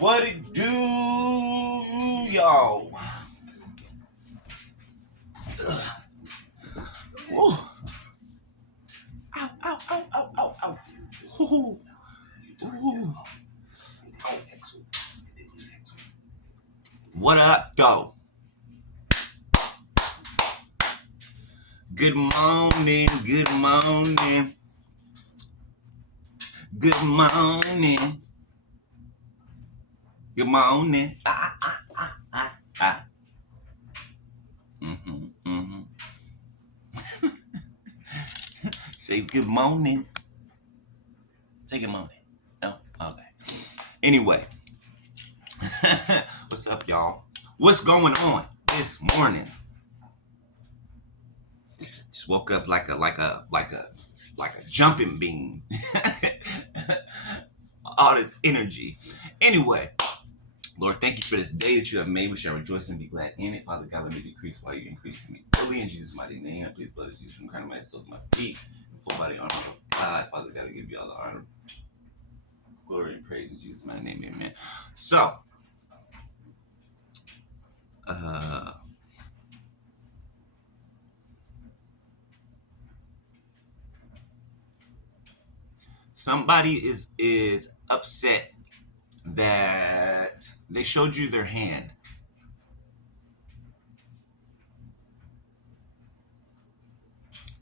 What it do, y'all? Ooh. Ow, ow, ow, ow, ow, ow. Ooh. Ooh. What up, though? Good morning, good morning, good morning, good morning. Ah. Mm-hmm. Say good morning. Say good morning. No? Okay. Anyway, what's up, y'all? What's going on this morning? Just woke up like a jumping bean. All this energy. Anyway, Lord, thank you for this day that you have made. We shall rejoice and be glad in it. Father God, let me decrease while you increase in me fully. In Jesus' mighty name, I please blood of Jesus from the crown of my head to my feet. Full body armor of God. Father God, I give you all the honor, glory, and praise in Jesus' mighty name. Amen. So, somebody is upset that they showed you their hand.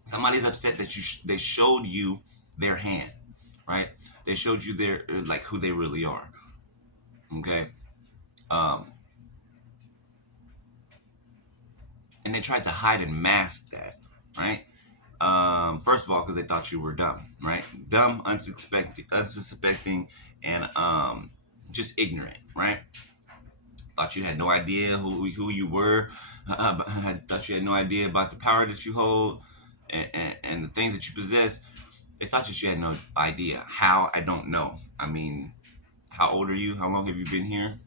Somebody's upset that they showed you their hand, right? They showed you their like who they really are. Okay, and they tried to hide and mask that, right? First of all, because they thought you were dumb, right? Dumb, unsuspecting, and just ignorant, right? Thought you had no idea who you were. Thought you had no idea about the power that you hold and the things that you possess. They thought that you had no idea. How? I don't know. I mean, how old are you? How long have you been here?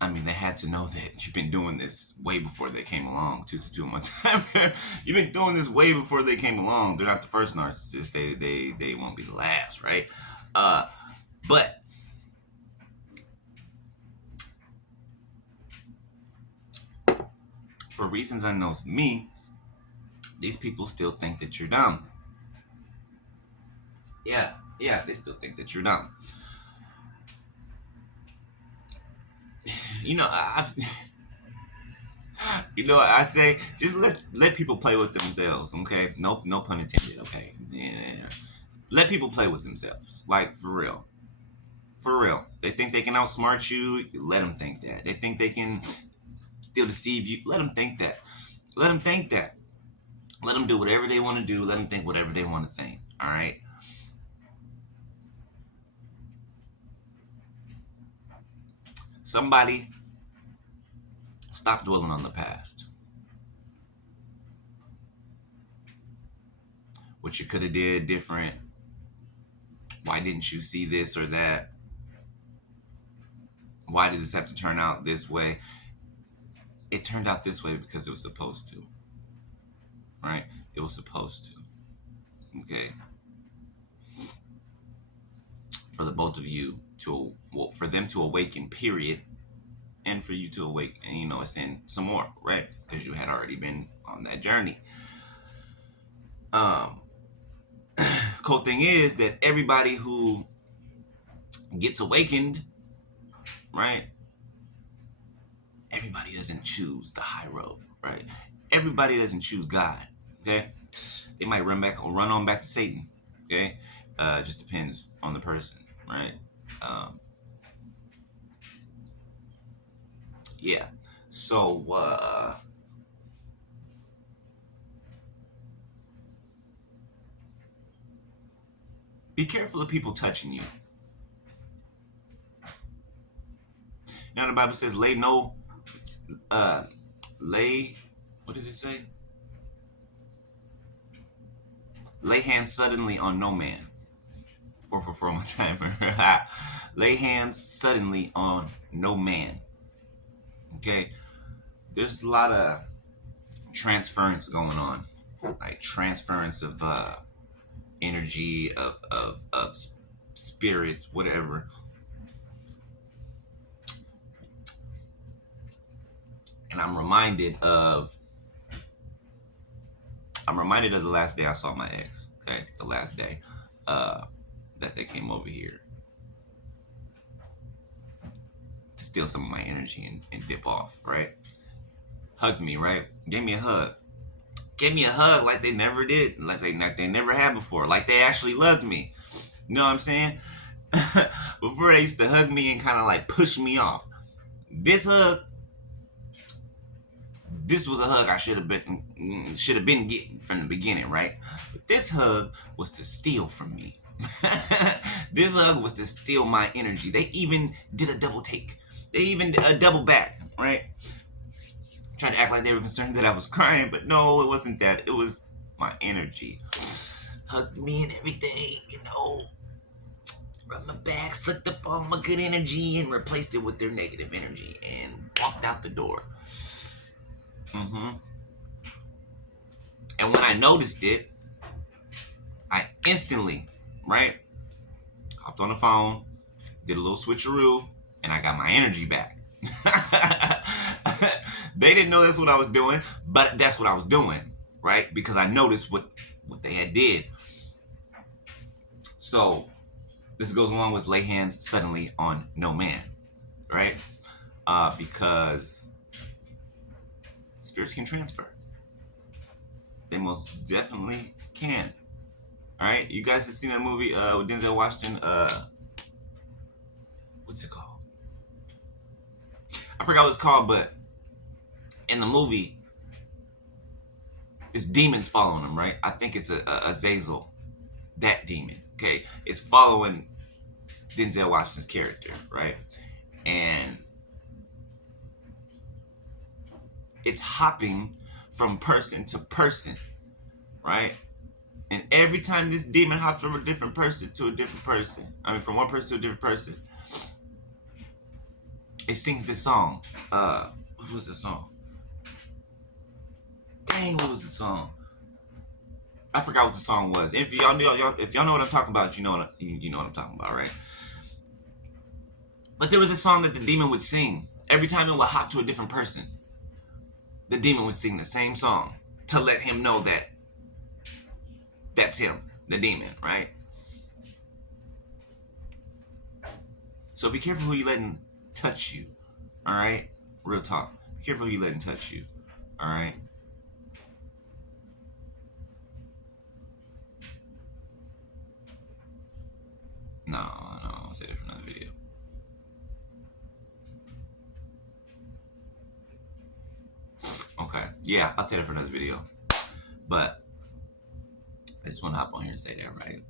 I mean, they had to know that you've been doing this way before they came along. Two months. You've been doing this way before they came along. They're not the first narcissist. They won't be the last, right? But for reasons unknown to me, these people still think that you're dumb. Yeah, they still think that you're dumb. You know, I say just let people play with themselves. Okay, no pun intended. Okay, yeah. Let people play with themselves, like for real. For real. They think they can outsmart you. Let them think that. They think they can still deceive you. Let them think that. Let them think that. Let them do whatever they want to do. Let them think whatever they want to think. All right. Somebody stop dwelling on the past. What you could have did different. Why didn't you see this or that? Why did this have to turn out this way? It turned out this way because it was supposed to. Right? It was supposed to. Okay. For the both of you to, well, for them to awaken, period, and for you to awake and ascend some more, right? Because you had already been on that journey. Um, cool thing is that everybody who gets awakened, right? Everybody doesn't choose the high road, right? Everybody doesn't choose God. Okay, they might run on back to Satan. Okay, just depends on the person, right? Um, yeah. So be careful of people touching you. Now the Bible says, uh, lay, what does it say? Lay hands suddenly on no man. 444 my time. Lay hands suddenly on no man. Okay, there's a lot of transference going on, like transference of energy of spirits, whatever. And I'm reminded of the last day I saw my ex. Okay, the last day that they came over here to steal some of my energy and dip off. Right, hugged me. Right, gave me a hug. Gave me a hug like they never did, like they never had before, like they actually loved me. You know what I'm saying? Before they used to hug me and kind of like push me off. This hug, this was a hug I should have been getting from the beginning, right? But this hug was to steal from me. This hug was to steal my energy. They even did a double take. They even did a double back, right? Trying to act like they were concerned that I was crying, but no, it wasn't that. It was my energy. Hugged me and everything, rubbed my back, sucked up all my good energy and replaced it with their negative energy and walked out the door. And when I noticed it, I instantly, right, hopped on the phone, did a little switcheroo, and I got my energy back. They didn't know that's what I was doing, but that's what I was doing, right? Because I noticed what they had did. So this goes along with lay hands suddenly on no man, right? Because spirits can transfer. They most definitely can. All right, you guys have seen that movie with Denzel Washington. What's it called? I forgot what it's called, but in the movie, this demon's following him, right? I think it's a Azazel, that demon. Okay, it's following Denzel Washington's character, right? And it's hopping from person to person, right? And every time this demon hops from a different person to a different person, from one person to a different person, it sings this song. What was the song? Dang, what was the song? I forgot what the song was. If y'all know, if y'all know what I'm talking about, you know what I'm talking about, right? But there was a song that the demon would sing every time it would hop to a different person. The demon would sing the same song to let him know that that's him, the demon, right? So be careful who you letting touch you, all right? Real talk. Be careful who you letting touch you, all right? No, I'll say that for another video. Okay, yeah, I'll say that for another video. But I just want to hop on here and say that, right?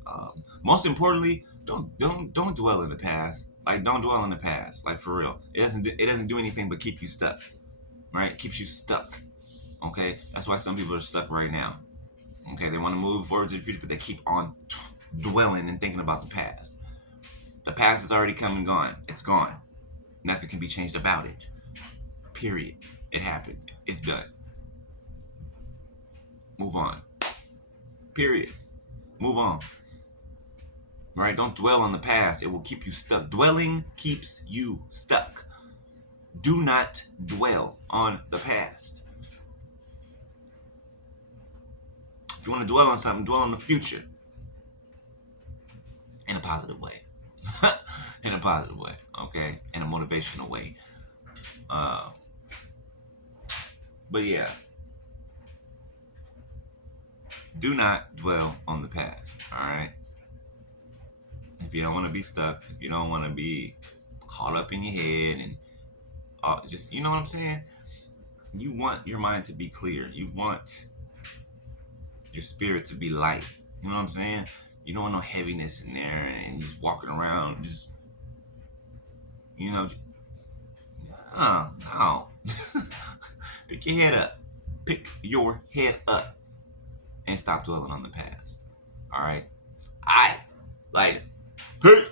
Most importantly, don't dwell in the past. Like, don't dwell in the past. Like, for real, it doesn't do anything but keep you stuck, right? It keeps you stuck. Okay, that's why some people are stuck right now. Okay, they want to move forward to the future, but they keep on dwelling and thinking about the past. The past is already come and gone. It's gone. Nothing can be changed about it. Period. It happened. It's done. Move on. Period. Move on. All right? Don't dwell on the past. It will keep you stuck. Dwelling keeps you stuck. Do not dwell on the past. If you want to dwell on something, dwell on the future. In a positive way. In a positive way, okay? In a motivational way. But yeah. Do not dwell on the past, alright? If you don't want to be stuck, if you don't want to be caught up in your head and just, you know what I'm saying? You want your mind to be clear. You want your spirit to be light. You know what I'm saying? You don't want no heaviness in there and just walking around just, no. Pick your head up. Pick your head up and stop dwelling on the past. All right? Later. Peace.